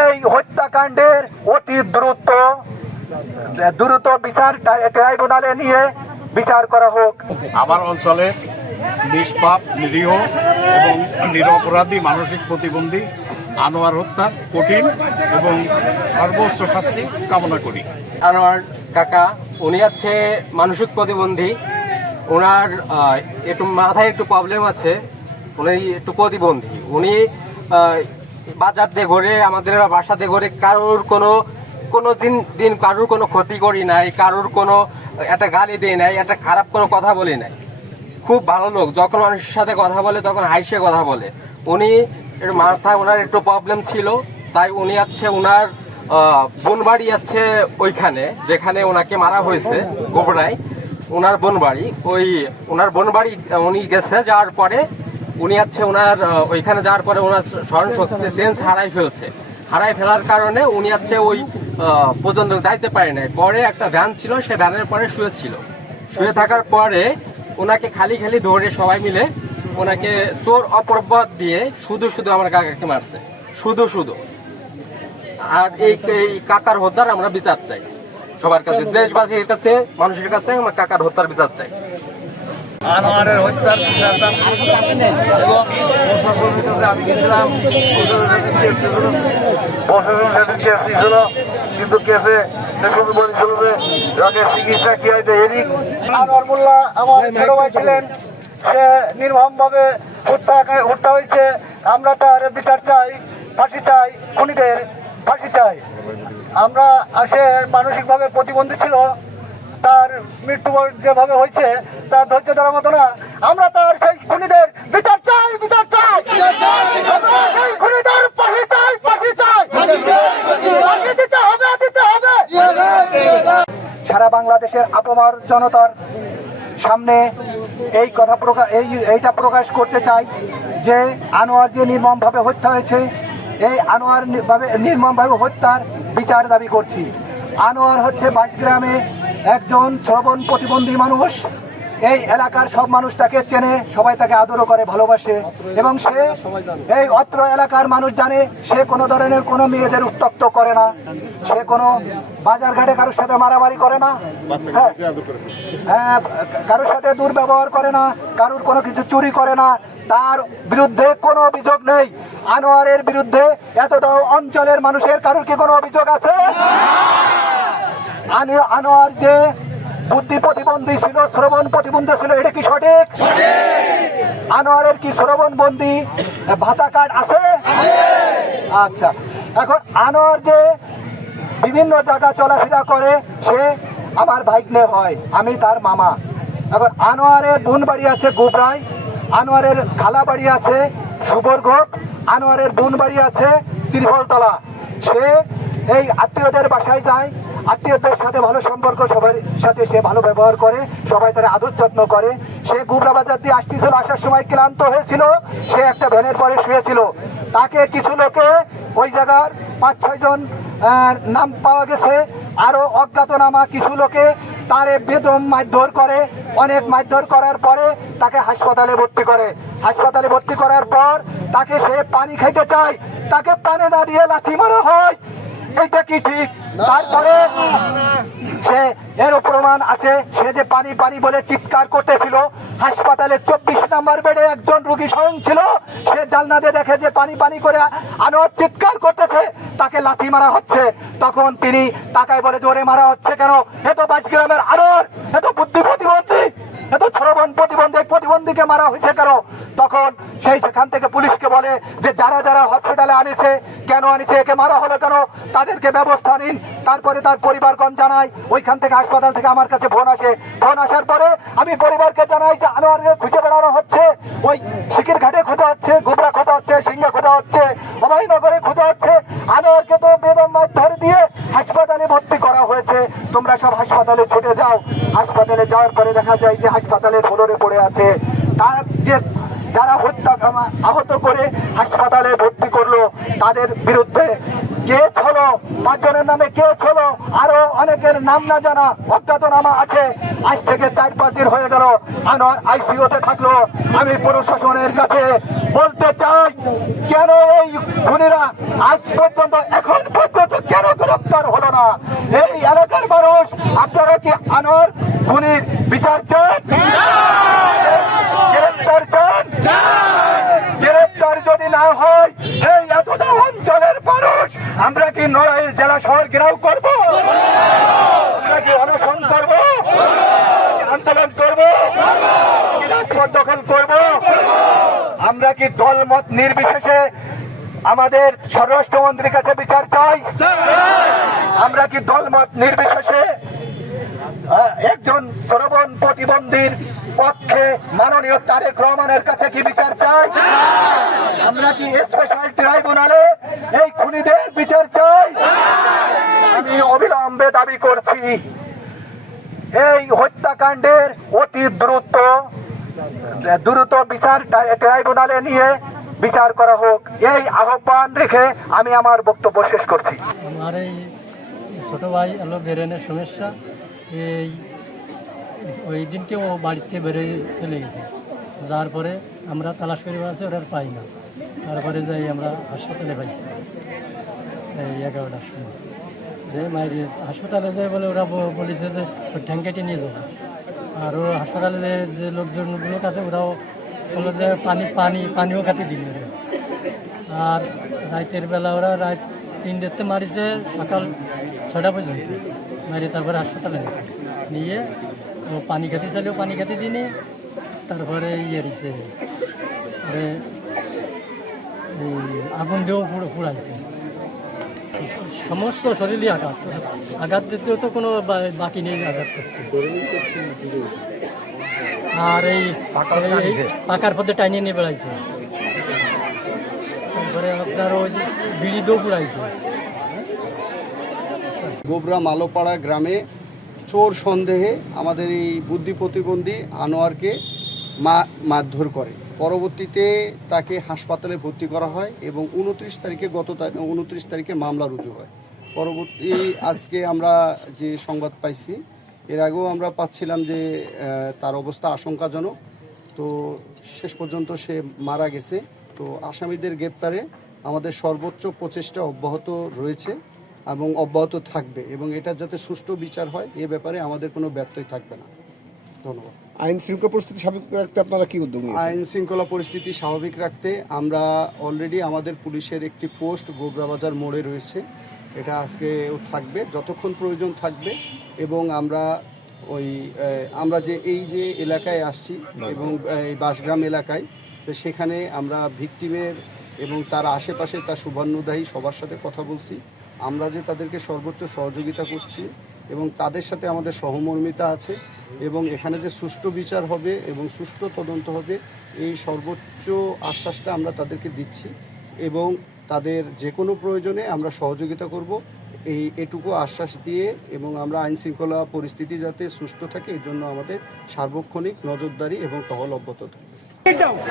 এই হত্যাকাণ্ডের অতি দ্রুত বিচার ট্রাইব্যুনালে নিয়ে বিচার করা হোক। আমার অঞ্চলে নিষ্পাপ, নিরীহ এবং নিরপরাধী মানসিক প্রতিবন্ধী আনোয়ার হত্যার কঠিন এবং সর্বোচ্চ শাস্তি কামনা করি। আনোয়ার কাকা উনি আছে মানসিক প্রতিবন্ধী, ওনার একটু মাথায় একটু প্রবলেম আছে, উনি একটু প্রতিবন্ধী। উনি বাজার দিয়ে ঘুরে, আমাদের বাসা দিয়ে ঘুরে, কারোর কোনো দিন কারোর কোনো ক্ষতি করি নাই, কারোর কোনো একটা গালি দিয়ে নাই, একটা খারাপ কোনো কথা বলি নাই। খুব ভালো লোক, যখন মানুষের সাথে কথা বলে তখন হাসিয়ে কথা বলে। উনি মাথায় ওনার একটু প্রবলেম ছিল, তাই উনি আছে ওনার বোন বাড়ি আছে ওইখানে যেখানে ওনাকে মারা হয়েছে, গোবরায় ওনার বোন বাড়ি। ওনার বোন বাড়ি উনি গেছে, যাওয়ার পরে উনি আছে ওনার ওইখানে যাওয়ার পরে ওনার স্মরণ শক্তি সেন্স হারাই ফেলার কারণে উনি আছে ওই পর্যন্ত যাইতে পারে নাই। পরে একটা ভ্যান ছিল, সে ভ্যানের পরে শুয়ে থাকার পরে ওনাকে খালি ধরে সবাই মিলে ওনাকে চোর অপবাদ দিয়ে শুধু আমার কাকাকে মারছে, শুধু। আর এই কাকার হত্যার আমরা বিচার চাই সবার কাছে, দেশবাসীর কাছে, মানুষের কাছে আমরা কাকার হত্যার বিচার চাই। আনোয়ারের হত্যার বিচার চাচ্ছি এবং প্রশাসনের কাছে আমি গেছিলাম, প্রশাসন সেদিন কেস নিয়েছিল, কিন্তু কেসে বলেছিল যে রোগের চিকিৎসা কি হয় দেয়নি। আনোয়ার মোল্লা আমার ছোট ভাই ছিলেন, সে নির্মমভাবে হত্যা হয়েছে। আমরা তার বিচার চাই, ফাঁসি চাই, খুনিদের ফাঁসি চাই। আমরা সে মানসিকভাবে প্রতিবন্ধী ছিল, তার মৃত্যু যেভাবে হয়েছে তার ধৈর্য ধরার মতো না। আমরা তার সেই খুনিদের বিচার চাই, সেই খুনিদের ফাঁসি চাই। দিতে হবে। সারা বাংলাদেশের আপামর জনতার সামনে এইটা প্রকাশ করতে চাই যে আনোয়ার যে নির্মমভাবে হত্যা হয়েছে, এই আনোয়ার নির্মমভাবে হত্যার বিচার দাবি করছি। আনোয়ার হচ্ছে বাঁশগ্রামে একজন শ্রবণ প্রতিবন্ধী মানুষ। এই এলাকার সব মানুষ তাকে চেনে, সবাই তাকে আদর করে, ভালোবাসে, এবং সে এই অত্র এলাকার মানুষ জানে সে কোনো ধরনের কোনো মেয়েদের উত্ত্যক্ত করে না, সে কোনো বাজার ঘাটে কারোর সাথে মারামারি করে না, হ্যাঁ, কারোর সাথে দুর্ব্যবহার করে না, কারোর কোনো কিছু চুরি করে না। তার বিরুদ্ধে কোনো অভিযোগ নেই। আনোয়ারের বিরুদ্ধে এত অঞ্চলের মানুষের কারোর কি কোনো অভিযোগ আছে? আনোয়ার যে বুদ্ধি প্রতিবন্ধী ছিল, শ্রবণ প্রতিবন্ধী ছিল, এটা কি সঠিক? আনোয়ারের কি শ্রবণ বন্ধী ভাতা কার্ড আছে? আচ্ছা, এখন আনোয়ার যে বিভিন্ন জায়গা চলাফেরা করে, সে আমার ভাইগ্নে হয়, আমি তার মামা। এখন আনোয়ারের বোন বাড়ি আছে গোবরায়, আনোয়ারের খালা বাড়ি আছে সুবরঘোপ, আনোয়ারের বোন বাড়ি আছে শ্রীফলতলা। সে এই আত্মীয়দের বাসায় যায়, আত্মীয়দের সাথে ভালো সম্পর্ক, সবার সাথে সে ভালো ব্যবহার করে, সবাই তার আদর যত্ন করে। সে গুবরা বাজার দিয়ে আসতেছিল, আসার সময় ক্লান্ত হয়েছিল, সে একটা ভ্যানের পরে শুয়েছিল। তাকে কিছু লোকে ওই জায়গার 5-6 জন নাম পাওয়া গেছে, আরো অজ্ঞাতনামা কিছু লোকে তারে বেদম মারধর করে। অনেক মারধর করার পরে তাকে হাসপাতালে ভর্তি করে। হাসপাতালে ভর্তি করার পর তাকে সে পানি খাইতে চায়, তাকে পানি না দিয়ে লাথি মারা হয়। এটা কি ঠিক? তারপরে সে এরও প্রমাণ আছে, সে যে পানি বলে চিৎকার করতেছিল। হাসপাতালে 24 নম্বর বেডে একজন রোগী স্বয়ং ছিল, সে জানলা দিয়ে দেখে যে পানি করে আনোয়ার চিৎকার করতেছে, তাকে লাথি মারা হচ্ছে। তখন তিনি তাকায় বলে, জোরে মারা হচ্ছে কেন? এত বাঁশগ্রামের আনোয়ার, এত বুদ্ধি প্রতিবন্ধী, এত শ্রবণ প্রতিবন্ধীকে মারা হয়েছে কেন? তখন সেখান থেকে পুলিশকে বলে যে যারা হসপিটালে আনিছে, কেন আনিছে, একে মারা হলো কেন, তাদেরকে ব্যবস্থা নিন। তারপরে তার পরিবারগণ জানায়, ওইখান থেকে হাসপাতাল থেকে আমার কাছে ফোন আসে। ফোন আসার পরে আমি পরিবারকে জানাই যে আনোয়ারকে খুঁজে বেড়ানো হচ্ছে, ওই সিকির ঘাটে খোঁজা হচ্ছে, গোবরা খোঁজা হচ্ছে, সিংহা খোঁজা হচ্ছে, অভয়নগরে খোঁজা হচ্ছে। আনোয়ারকে তো বেদম মারধর দিয়ে হাসপাতালে ভর্তি করা হয়েছে। তোমরা সব হাসপাতালে ছুটে যাও। হাসপাতালে যাওয়ার পরে দেখা যায় যে হাসপাতালের ফ্লোরে পড়ে আছে। তার যে যারা আহত করে হাসপাতালে ভর্তি করলো, তাদের বিরুদ্ধে কেস হলো, 5 জনের নামে কেস হলো, আরো অনেকের নাম না জানা অজ্ঞাতনামা আছে। আজ থেকে 4-5 দিন হয়ে গেল আনোয়ার আইসিইউতে থাকলো। আমি প্রশাসনের কাছে বলতে চাই, কেন এই খুনিরা আজ পর্যন্ত এখন পর্যন্ত কেন গ্রেপ্তার হলো না? এই এলাকার মানুষ, আপনারা কি আনোয়ার খুনির বিচার চান? গ্রেপ্তার চান? গ্রেপ্তার যদি না হয়, এই এতটা অঞ্চলের মানুষ আমরা কি নড়াইল জেলা শহর ঘেরাও করব? আমরা কি অনশন করব? আন্দোলন করব? রাজপথ দখল করব? আমরা কি দলমত নির্বিশেষে আমাদের স্বরাষ্ট্রমন্ত্রীর কাছে বিচার চাই? আমরা কি দলমত নির্বিশেষে একজন শ্রবণ প্রতিবন্ধীর পক্ষে মাননীয় তারেক রহমানের কাছে কি বিচার চাই? আমরা কি স্পেশাল ট্রাইব্যুনালে এই খুনিদের বিচার চাই? আমি অবিলম্বে দাবি করছি, এই হত্যাকাণ্ডের অতি দ্রুত বিচার ট্রাইব্যুনালে নিয়ে বিচার করা হোক, এই আহ্বান রেখে আমি আমার বক্তব্য শেষ করছি। আমার এই ছোটো ভাই হলো ব্রেনের সমস্যা। এই ওই দিনকে ও বাড়িতে বেরিয়ে চলে গেছে, যার পরে আমরা তালাশ করে আছে, ওরা পাই না। তারপরে যাই আমরা হাসপাতালে পাইছি এই 11টার সময়। যে মায়ের হাসপাতালে যাই বলে ওরা বলেছে যে ওই ঠ্যাং কেটে নিয়ে যাবো। আর ও হাসপাতালে যে লোকজনগুলো আছে ওরাও বললো যে পানিও খাতে দিল। আর রাতের বেলা ওরা রাত 3টাতে মারিছে, সকাল 6টা পর্যন্ত মারি। তারপরে হাসপাতালে নিয়ে ও পানি খেতে চাইলেও পানি খেতে দিনে। তারপরে ইয়ে দিচ্ছে, আগুন দিয়েও পুড়াইছে। সমস্ত শরীরই আঘাত দিতেও তো কোনো বাকি নেই আঘাত করতে। আর এই পাকার পথে টাইনিয়ে নিয়ে বেড়াইছে। তারপরে আপনার ওই বিড়ি দিয়েও পুড়াইছে। গোবরা মালোপাড়া গ্রামে চোর সন্দেহে আমাদের এই বুদ্ধি প্রতিবন্ধী আনোয়ারকে মারধর করে। পরবর্তীতে তাকে হাসপাতালে ভর্তি করা হয় এবং 29 তারিখে মামলা রুজু হয়। পরবর্তী আজকে আমরা যে সংবাদ পাইছি, এর আগেও আমরা পাচ্ছিলাম যে তার অবস্থা আশঙ্কাজনক। তো শেষ পর্যন্ত সে মারা গেছে। তো আসামিদের গ্রেপ্তারে আমাদের সর্বোচ্চ প্রচেষ্টা অব্যাহত রয়েছে এবং অব্যাহত থাকবে, এবং এটা যাতে সুষ্ঠু বিচার হয় এ ব্যাপারে আমাদের কোনো ব্যত্যয় থাকবে না। ধন্যবাদ। আইন শৃঙ্খলা পরিস্থিতি স্বাভাবিক রাখতে আপনারা কি উদ্যোগ নিয়েছেন? আইন শৃঙ্খলা পরিস্থিতি স্বাভাবিক রাখতে আমরা অলরেডি আমাদের পুলিশের একটি পোস্ট গোবরা বাজার মোড়ে রয়েছে, এটা আজকেও থাকবে যতক্ষণ প্রয়োজন থাকবে। এবং আমরা যে এই যে এলাকায় আসছি এবং এই বাসগ্রাম এলাকায়, তো সেখানে আমরা ভিকটিমের এবং তার আশেপাশে তার শুভান্যুদায়ী সবার সাথে কথা বলছি। আমরা যে তাদেরকে সর্বোচ্চ সহযোগিতা করছি এবং তাদের সাথে আমাদের সহমর্মিতা আছে, এবং এখানে যে সুষ্ঠু বিচার হবে এবং সুষ্ঠু তদন্ত হবে এই সর্বোচ্চ আশ্বাসটা আমরা তাদেরকে দিচ্ছি, এবং তাদের যে কোনো প্রয়োজনে আমরা সহযোগিতা করব এটুকু আশ্বাস দিয়ে। এবং আমরা আইন শৃঙ্খলা পরিস্থিতি যাতে সুষ্ঠু থাকে এই জন্য আমাদের সার্বক্ষণিক নজরদারি এবং টহল অব্যাহত থাকে। দিতে হবে।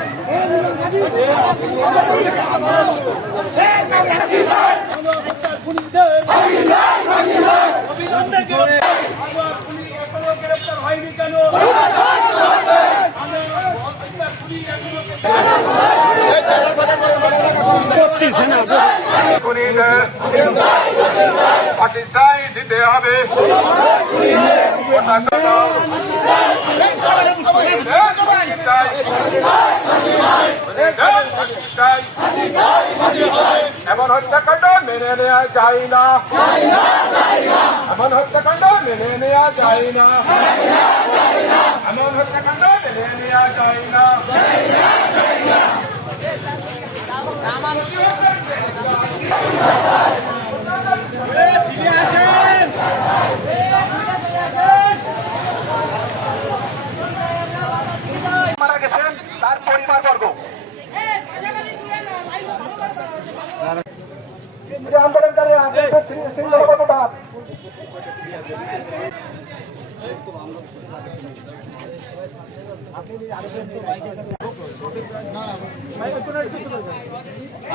এমন হত্যাকাণ্ড মেনে নেওয়া যায় না, এমন হত্যাকাণ্ড মেনে নেওয়া যায় না, এমন হত্যাকাণ্ড মেনে নেওয়া যায় না। মারা গেছেন তার পরিবারবর্গ, আন্দোলনকারী শৃঙ্খলা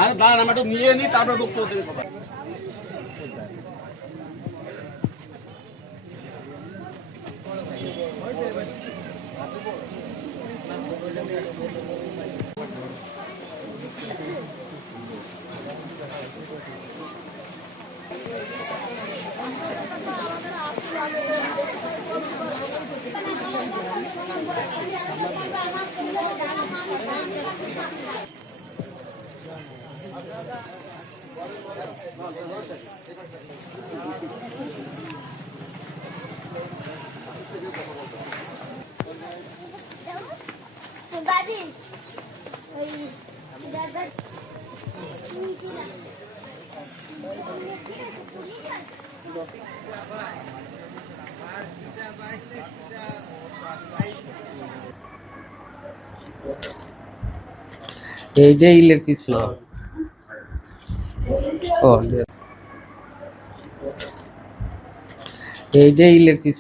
আর দাঁড়ান, আমরা নিয়ে নিই, তারপর বক্তব্য দেবো। বাজি ওই এইটাই ইলেকট্রিক এইটাই ইলেকট্রিক